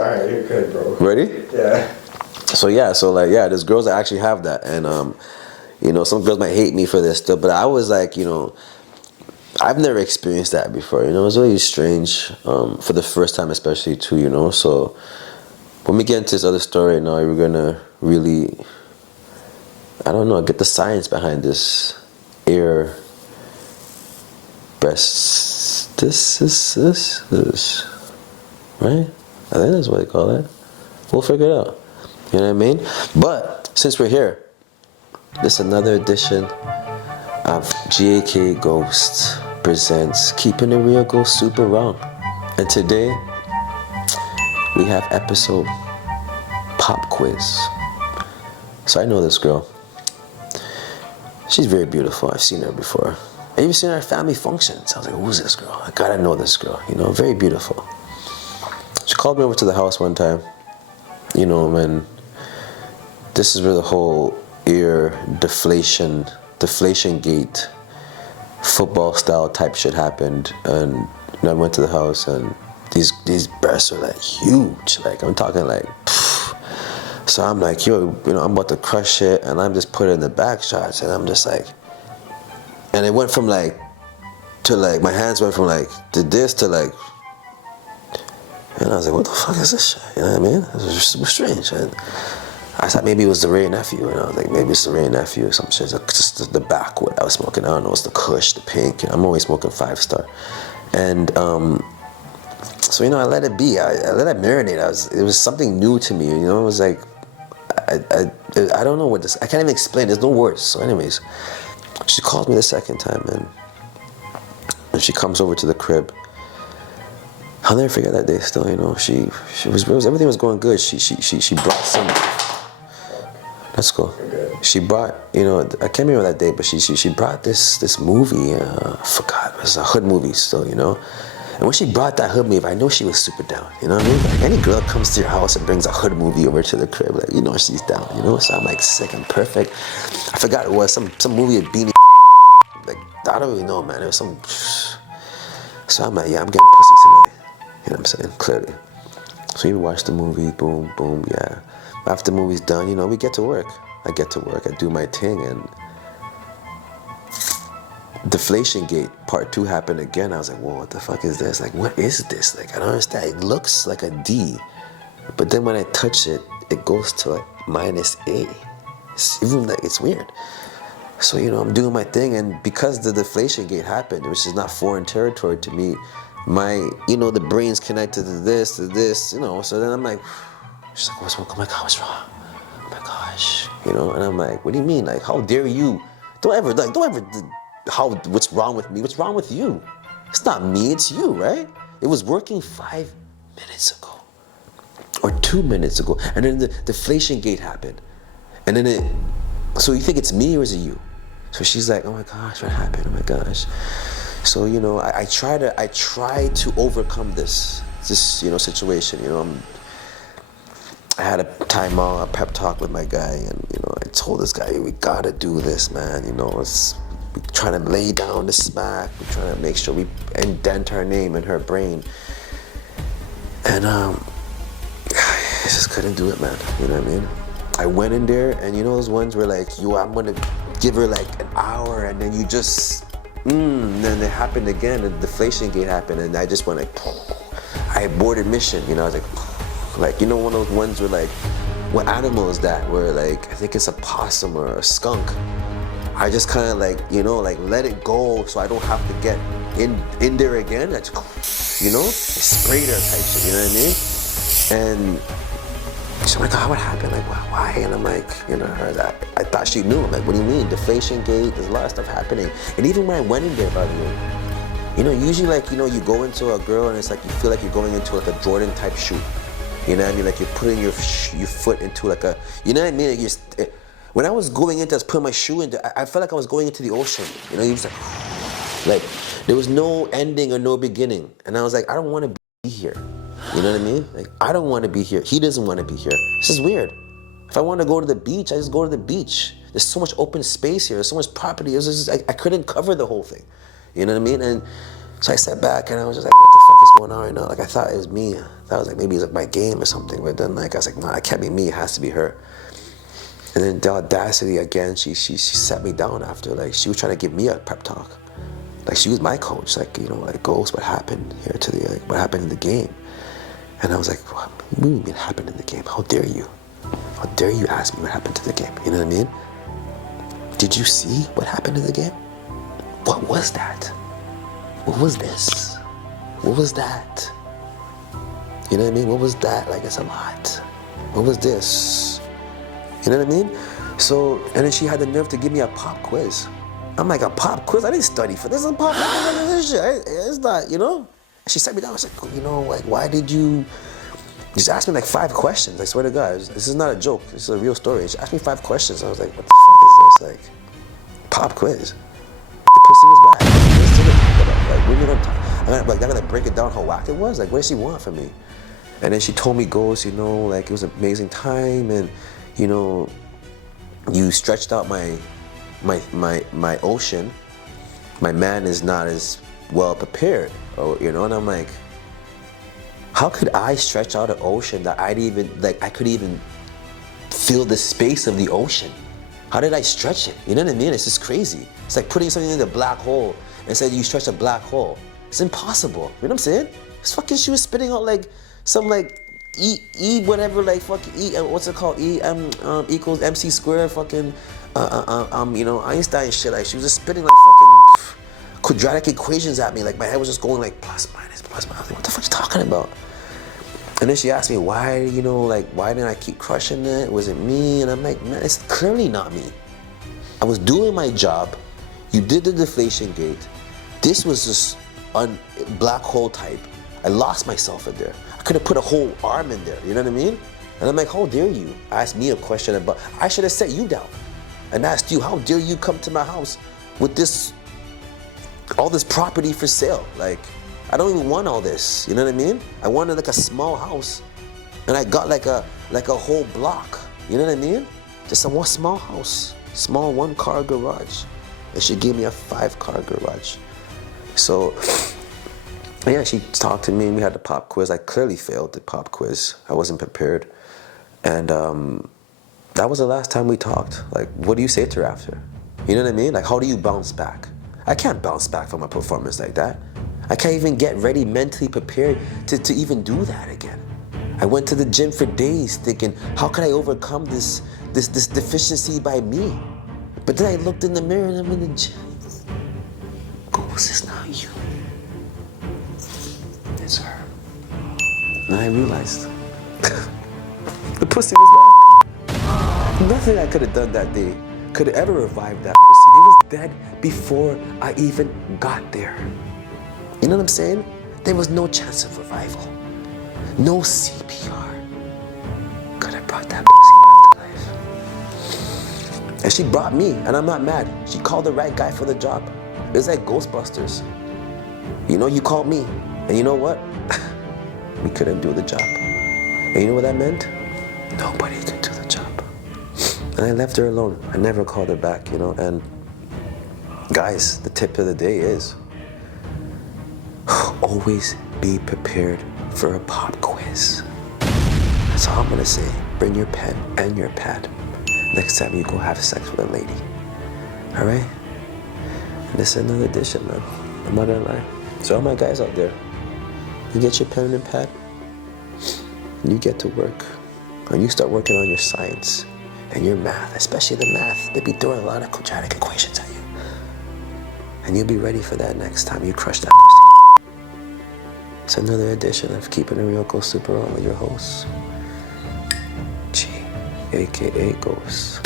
All right, you're good, bro. Ready? Yeah. So there's girls that actually have that, and some girls might hate me for this stuff, but I was like, I've never experienced that before. It was really strange, for the first time especially too. So when we get into this other story now, we're gonna really, I don't know, get the science behind this air breast. This, right? I think that's what they call it. We'll figure it out. You know what I mean? But since we're here, this is another edition of GAK Ghost presents Keeping It Real Goes Super Wrong. And today we have episode pop quiz. So I know this girl. She's very beautiful. I've seen her before. I even seen her at family functions. I was like, who's this girl? I gotta know this girl. Very beautiful. She called me over to the house one time. When this is where the whole ear deflation gate, football style type shit happened. And I went to the house, and these breasts are like huge. Like I'm talking like, pff. So I'm like, I'm about to crush it, and I'm just putting the back shots, and I'm just like, and it went from like to like, my hands went from like to this to like. And I was like, what the fuck is this shit? You know what I mean? It was just super strange. And I thought maybe it was the Ray nephew. And I was like, maybe it's the Ray nephew or some shit. It's just the backwood I was smoking. I don't know, it's the Kush, the pink. I'm always smoking 5-star. And so I let it be. I let it marinate. It was something new to me. It was like, I don't know what this, I can't even explain. There's no words. So anyways, she called me the second time, and she comes over to the crib. I'll never forget that day still, everything was going good. She brought some, let's go. She brought, I can't remember that day, but she brought this movie, I forgot, it was a hood movie still, And when she brought that hood movie, I know she was super down, you know what I mean? Like any girl comes to your house and brings a hood movie over to the crib, like, she's down, So I'm like sick and perfect. I forgot it was some movie with Beanie, like, I don't even know, man, it was some, so I'm like, yeah, I'm getting pussy tonight. You know what I'm saying? Clearly. So we watch the movie, boom, boom, yeah. After the movie's done, we get to work. I get to work, I do my thing, and Deflation Gate Part 2 happened again. I was like, whoa, what the fuck is this? Like, what is this? Like, I don't understand. It looks like a D, but then when I touch it, it goes to like -A. It's weird. So, I'm doing my thing, and because the Deflation Gate happened, which is not foreign territory to me, the brain's connected to this, so then I'm like, she's like, oh my God, what's wrong? Oh my gosh, and I'm like, what do you mean? Like, how dare you? Don't ever, what's wrong with me? What's wrong with you? It's not me, it's you, right? It was working 5 minutes ago, or 2 minutes ago, and then the Deflation Gate happened, and then so you think it's me or is it you? So she's like, oh my gosh, what happened? Oh my gosh. So I try to overcome this situation. I had a timeout, a pep talk with my guy, and I told this guy, we gotta do this, man. We're trying to lay down the smack. We're trying to make sure we indent her name in her brain, and I just couldn't do it, man. You know what I mean? I went in there, and those ones were like, I'm gonna give her like an hour, and then you just. And then it happened again, the Deflation Gate happened, and I just went like, I aborted mission, I was like, one of those ones where like, what animal is that? Where like, I think it's a possum or a skunk. I just kind of like, like let it go so I don't have to get in there again. I just, sprayed her type shit, you know what I mean? And she's like, oh, what happened? Like, why? And I'm like, I thought she knew. I'm like, what do you mean? Deflation Gate, there's a lot of stuff happening. And even when I went in there, by the way, usually like, you go into a girl and it's like, you feel like you're going into like a Jordan type shoe. You know what I mean? Like you're putting your foot into like a, you know what I mean? Like when I was going into, I was putting my shoe into, I felt like I was going into the ocean. You was like there was no ending or no beginning. And I was like, I don't want to be here. You know what I mean? Like, I don't want to be here. He doesn't want to be here. This is weird. If I want to go to the beach, I just go to the beach. There's so much open space here. There's so much property. I couldn't cover the whole thing. You know what I mean? And so I sat back and I was just like, what the fuck is going on right now? Like, I thought it was me. That was like, maybe it was like my game or something. But then like, I was like, nah, it can't be me. It has to be her. And then the audacity again, she sat me down after. Like, she was trying to give me a pep talk. Like, she was my coach. Like, you know, like, Ghost, what happened here today? Like, what happened in the game? And I was like, what do you mean it happened in the game? How dare you? How dare you ask me what happened to the game? You know what I mean? Did you see what happened in the game? What was that? What was this? What was that? You know what I mean? What was that? Like, it's a lot. What was this? You know what I mean? So, and then she had the nerve to give me a pop quiz. I'm like, a pop quiz? I didn't study for this. It's a pop quiz. It's not, you know? She sat me down. I was like, you know, like, why did you just ask me like 5 questions? I swear to God, this is not a joke. This is a real story. She asked me 5 questions. I was like, what the fuck is this? Like, pop quiz. The pussy was whack. Like, we don't talk. I'm gonna break it down how whack it was. Like, what did she want from me? And then she told me, Ghost, you know, like, it was an amazing time, and you know, you stretched out my ocean. My man is not as well prepared, or, you know. And I'm like, how could I stretch out an ocean that I could even feel the space of the ocean? How did I stretch it? You know what I mean? It's just crazy. It's like putting something in the black hole and saying you stretch a black hole. It's impossible. You know what I'm saying? It's fucking, she was spitting out like some like E whatever, like fucking E, what's it called? E equals MC squared, fucking you know, Einstein shit. Like, she was just spitting like fucking quadratic equations at me. Like, my head was just going like plus minus plus minus. Like, what the fuck are you talking about? And then she asked me why, you know, like, why didn't I keep crushing it? Was it me? And I'm like, man, it's clearly not me. I was doing my job. You did the deflation gate. This was just on black hole type. I lost myself in there. I could have put a whole arm in there, you know what I mean? And I'm like, how dare you ask me a question about, I should have set you down and asked you, how dare you come to my house with this, all this property for sale? Like, I don't even want all this, you know what I mean? I wanted like a small house, and I got like a whole block, you know what I mean? Just a one small house, small 1-car garage. And she gave me a 5-car garage. So, yeah, she talked to me and we had the pop quiz. I clearly failed the pop quiz. I wasn't prepared. And that was the last time we talked. Like, what do you say to her after? You know what I mean? Like, how do you bounce back? I can't bounce back from a performance like that. I can't even get ready, mentally prepared to even do that again. I went to the gym for days thinking, how can I overcome this deficiency by me? But then I looked in the mirror and I'm in the gym. Ghost, it's not you. It's her. And I realized the pussy was back. Nothing I could have done that day could have ever revived that pussy. It was dead before I even got there. You know what I'm saying? There was no chance of revival. No CPR could have brought that pussy back to life. And she brought me, and I'm not mad. She called the right guy for the job. It was like Ghostbusters. You know, you called me, and you know what? We couldn't do the job. And you know what that meant? Nobody could do the job. And I left her alone. I never called her back, you know. And guys, the tip of the day is always be prepared for a pop quiz. That's all I'm gonna say. Bring your pen and your pad next time you go have sex with a lady. All right? And this is another edition, man. I'm not gonna lie. So all my guys out there, you get your pen and pad, and you get to work, and you start working on your science and your math, especially the math. They be throwing a lot of quadratic equations at you, and you'll be ready for that next time you crush that pussy. It's another edition of Keeping It Real Ghost Super On with your host, G, aka Ghost.